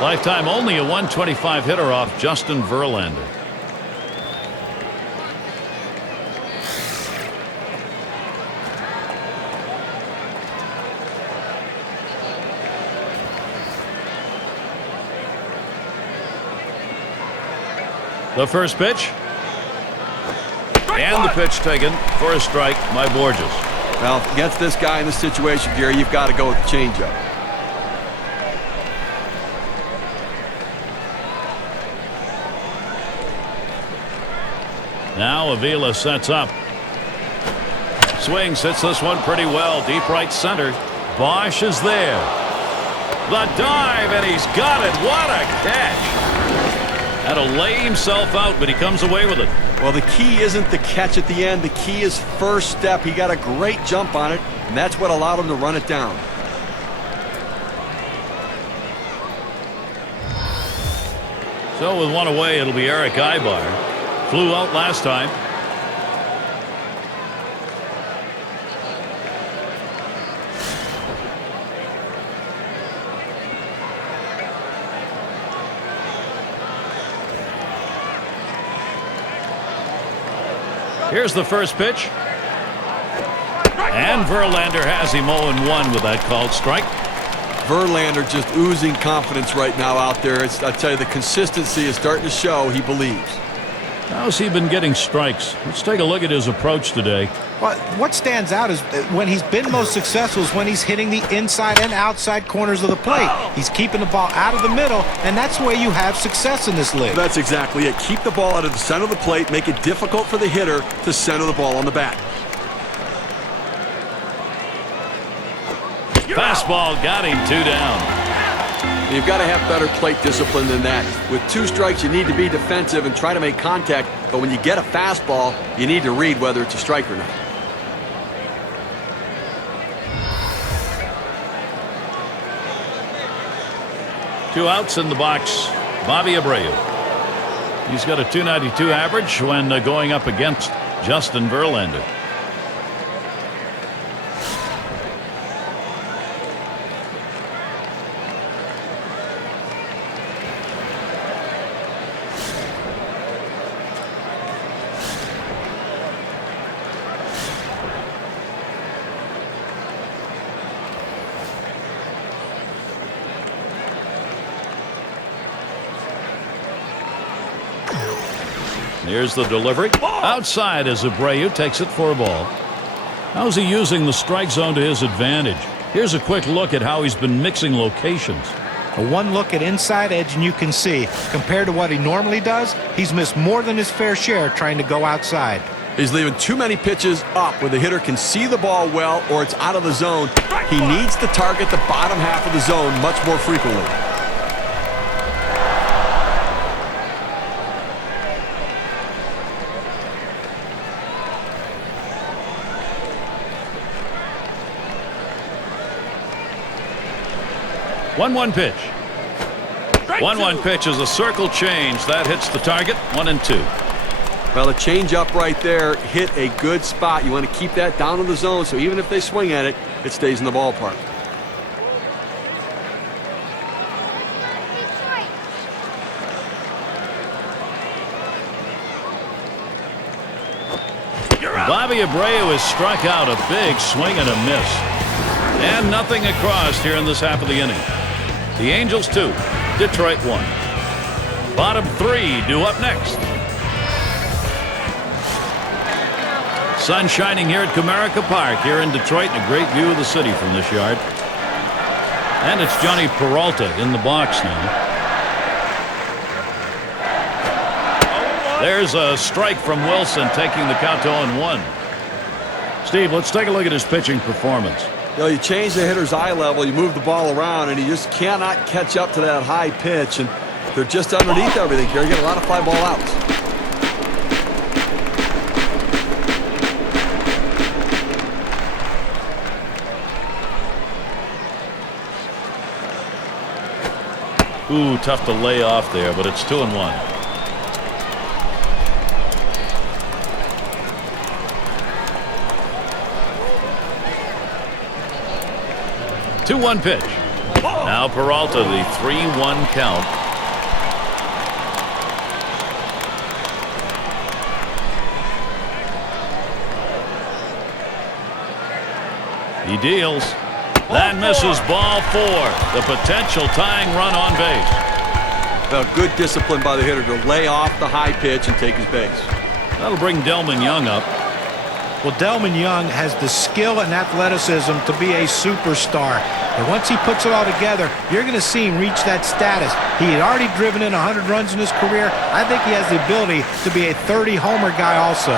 Lifetime only a 125 hitter off Justin Verlander. The first pitch. And the pitch taken for a strike by Borges. Well, against this guy in this situation, Gary, you've got to go with the changeup. Now Avila sets up. Swings, hits this one pretty well. Deep right center. Bosch is there. The dive, and he's got it. What a catch. Had to lay himself out, but he comes away with it. Well, the key isn't the catch at the end. The key is first step. He got a great jump on it, and that's what allowed him to run it down. So with one away, it'll be Eric Ibar. Flew out last time. Here's the first pitch. And Verlander has him 0-1 with that called strike. Verlander just oozing confidence right now out there. I tell you, the consistency is starting to show. He believes. How's he been getting strikes? Let's take a look at his approach today. Well, what stands out is when he's been most successful is when he's hitting the inside and outside corners of the plate. He's keeping the ball out of the middle, and that's the way you have success in this league. That's exactly it. Keep the ball out of the center of the plate, make it difficult for the hitter to center the ball on the bat. Fastball got him 2 down. You've got to have better plate discipline than that. With 2 strikes, you need to be defensive and try to make contact, but when you get a fastball, you need to read whether it's a strike or not. Two outs in the box. Bobby Abreu. He's got a .292 average when going up against Justin Verlander. Here's the delivery. Outside as Abreu takes it for a ball. How's he using the strike zone to his advantage? Here's a quick look at how he's been mixing locations. One look at inside edge, and you can see, compared to what he normally does, he's missed more than his fair share trying to go outside. He's leaving too many pitches up where the hitter can see the ball well or it's out of the zone. He needs to target the bottom half of the zone much more frequently. One pitch. 1-1 pitch is a circle change. That hits the target. 1-2. Well, a changeup right there hit a good spot. You want to keep that down in the zone so even if they swing at it, it stays in the ballpark. Bobby Abreu has struck out a big swing and a miss. And nothing across here in this half of the inning. The Angels 2, Detroit 1. Bottom 3 due up next. Sun shining here at Comerica Park here in Detroit, and a great view of the city from this yard. And it's Johnny Peralta in the box now. There's a strike from Wilson, taking the count to 0-1. Steve, let's take a look at his pitching performance. You know, you change the hitter's eye level, you move the ball around, and he just cannot catch up to that high pitch, and they're just underneath everything here. You get a lot of fly ball outs. Ooh, tough to lay off there, but it's 2-1. 2-1 pitch. Now Peralta, the 3-1 count. He deals. That misses, ball 4. The potential tying run on base. Good discipline by the hitter to lay off the high pitch and take his base. That'll bring Delman Young up. Well, Delman Young has the skill and athleticism to be a superstar. And once he puts it all together, you're going to see him reach that status. He had already driven in 100 runs in his career. I think he has the ability to be a 30-homer guy also.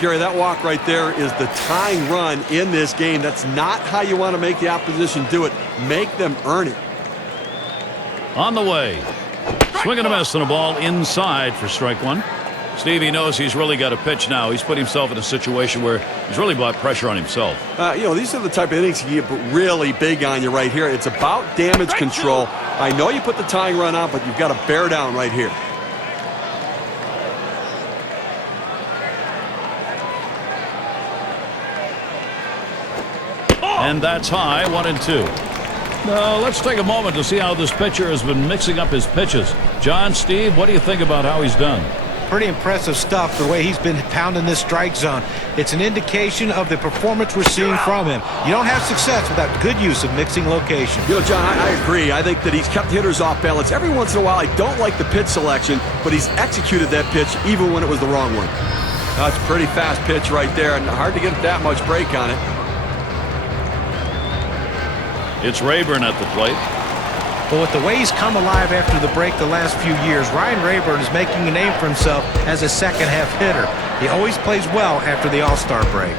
Gary, that walk right there is the tying run in this game. That's not how you want to make the opposition do it. Make them earn it. On the way. Swing and a miss, and a ball inside for strike 1. Stevie knows he's really got to pitch now. He's put himself in a situation where he's really brought pressure on himself. These are the type of innings you get really big on you right here. It's about damage control. I know you put the tying run on, but you've got to bear down right here. And that's high, 1-2. Now, let's take a moment to see how this pitcher has been mixing up his pitches. John, Steve, what do you think about how he's done? Pretty impressive stuff, the way he's been pounding this strike zone. It's an indication of the performance we're seeing from him. You don't have success without good use of mixing location. John, I agree. I think that he's kept hitters off balance. Every once in a while, I don't like the pitch selection, but he's executed that pitch even when it was the wrong one. That's a pretty fast pitch right there, and hard to get that much break on it. It's Rayburn at the plate. But with the way he's come alive after the break the last few years, Ryan Rayburn is making a name for himself as a second-half hitter. He always plays well after the All-Star break.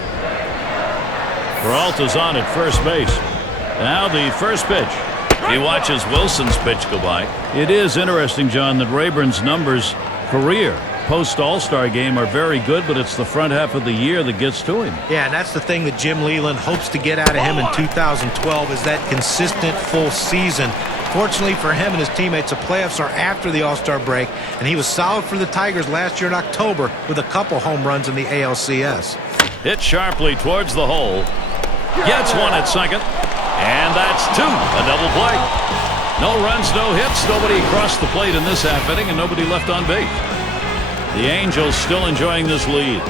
Peralta's on at first base. Now the first pitch. He watches Wilson's pitch go by. It is interesting, John, that Rayburn's numbers career post-All-Star game are very good, but it's the front half of the year that gets to him. Yeah, and that's the thing that Jim Leland hopes to get out of him in 2012 is that consistent full season. Fortunately for him and his teammates, the playoffs are after the All-Star break, and he was solid for the Tigers last year in October with a couple home runs in the ALCS. Hit sharply towards the hole. Gets one at second. And that's 2. A double play. No runs, no hits. Nobody crossed the plate in this half inning, and nobody left on base. The Angels still enjoying this lead.